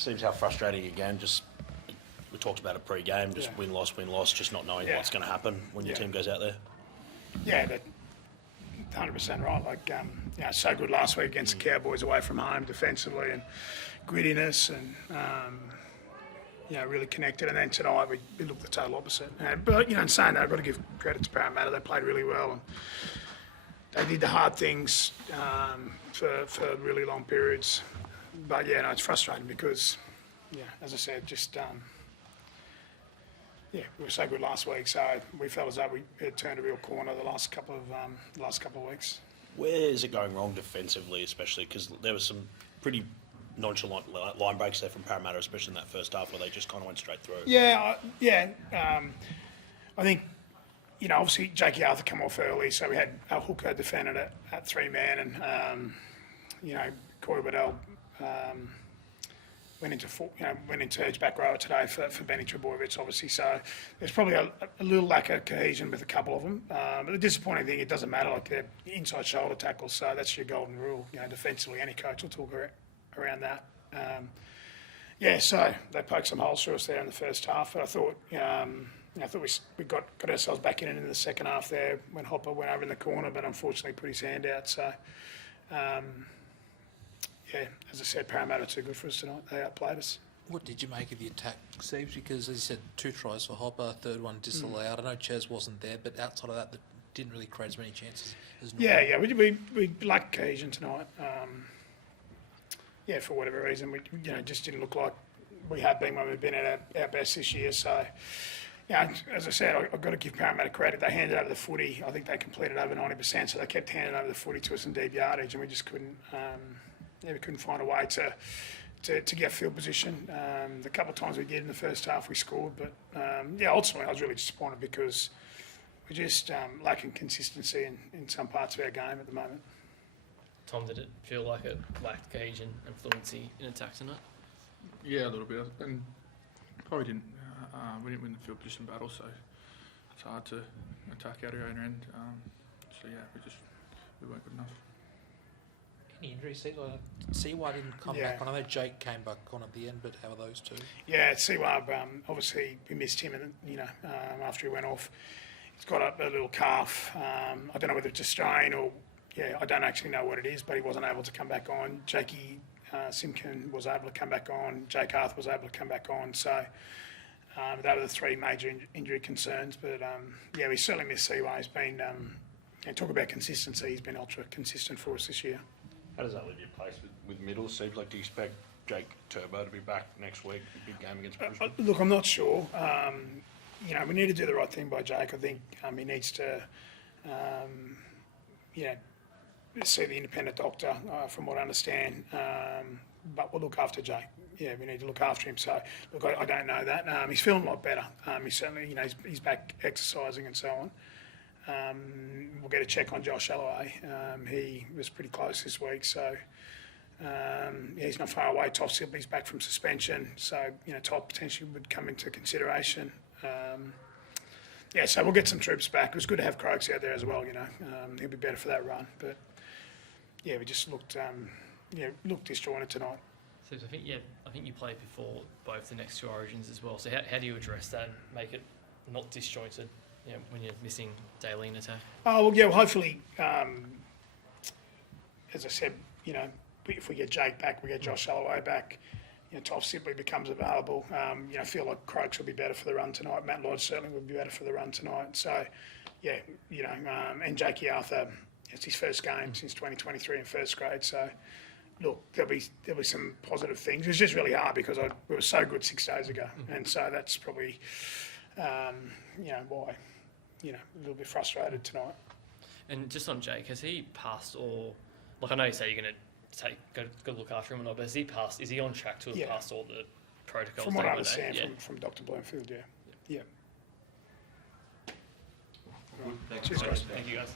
Seems how frustrating again. Just we talked about it pre-game. Just win loss, just not knowing what's going to happen when your team goes out there. Yeah, that's 100% right. Like, so good last week against the Cowboys away from home defensively and grittiness and really connected. And then tonight we looked the total opposite. But in saying that, I've got to give credit to Parramatta. They played really well and they did the hard things for really long periods. But it's frustrating because, as I said, just we were so good last week. So we felt as though we had turned a real corner the last couple of weeks. Where is it going wrong defensively, especially because there was some pretty nonchalant line breaks there from Parramatta, especially in that first half where they just kind of went straight through. I think obviously Jakey Arthur come off early, so we had our hooker defended at 3-man, and Corey Waddell went into edge back row today for Benny Trbojevic, obviously. So there's probably a little lack of cohesion with a couple of them. But the disappointing thing, it doesn't matter. Like, they're inside shoulder tackles, so that's your golden rule. Defensively, any coach will talk around that. So they poked some holes through us there in the first half. But I thought, we got ourselves back in the second half there when Hopper went over in the corner, but unfortunately put his hand out. So. As I said, Parramatta too good for us tonight. They outplayed us. What did you make of the attack, Siebes? Because as you said, 2 tries for Hopper, third one disallowed. I know Chaz wasn't there, but outside of that, didn't really create as many chances as normal. We lacked cohesion tonight. For whatever reason, we just didn't look like we had been when we've been at our best this year. So, as I said, I've got to give Parramatta credit. They handed over the footy. I think they completed over 90%, so they kept handing over the footy to us in deep yardage, and we just couldn't. We couldn't find a way to get field position. The couple of times we did in the first half, we scored. But, ultimately, I was really disappointed because we're just lacking consistency in some parts of our game at the moment. Tom, did it feel like it lacked cohesion and fluency in attack tonight? Yeah, a little bit. And probably didn't. We didn't win the field position battle, so it's hard to attack out our own end. We weren't good enough. Any injuries? Seaward didn't come back on. I know Jake came back on at the end, but how are those two? Yeah, Seaward, obviously we missed him, and after he went off, he's got a little calf. I don't know whether it's a strain or I don't actually know what it is, but he wasn't able to come back on. Jakey Simkin was able to come back on. Jake Arthur was able to come back on. So they were the 3 major injury concerns. But we certainly miss Seaward. He's been talk about consistency. He's been ultra consistent for us this year. How does that leave your place with middle? Seems like, do you expect Jake Turbo to be back next week? Big game against Brisbane? Look, I'm not sure. We need to do the right thing by Jake. I think he needs to, see the independent doctor, from what I understand. But we'll look after Jake. Yeah, we need to look after him. So, look, I don't know that. He's feeling a lot better. He's certainly, he's back exercising and so on. We'll get a check on Josh Alloway. He was pretty close this week, so he's not far away. Toff Sibley's back from suspension, so Toff potentially would come into consideration. So we'll get some troops back. It was good to have Croaks out there as well. He'll be better for that run. But we just looked disjointed tonight. So I think you played before both the next 2 Origins as well. So how do you address that and make it not disjointed? When you're missing daily in attack? Hopefully, as I said, if we get Jake back, we get Josh Alloway back, Toff Sibley becomes available. I feel like Croaks will be better for the run tonight. Matt Lodge certainly will be better for the run tonight. So, and Jakey Arthur, it's his first game since 2023 in first grade. So, look, there'll be some positive things. It was just really hard because we were so good 6 days ago, and so that's probably, why. A little bit frustrated tonight. And just on Jake, has he passed I know you say you're going to go look after him or not, but has he passed? Is he on track to have passed all the protocols? From what I understand from Dr. Bloomfield, yeah. Thanks, Cheers, guys. Thank you, guys.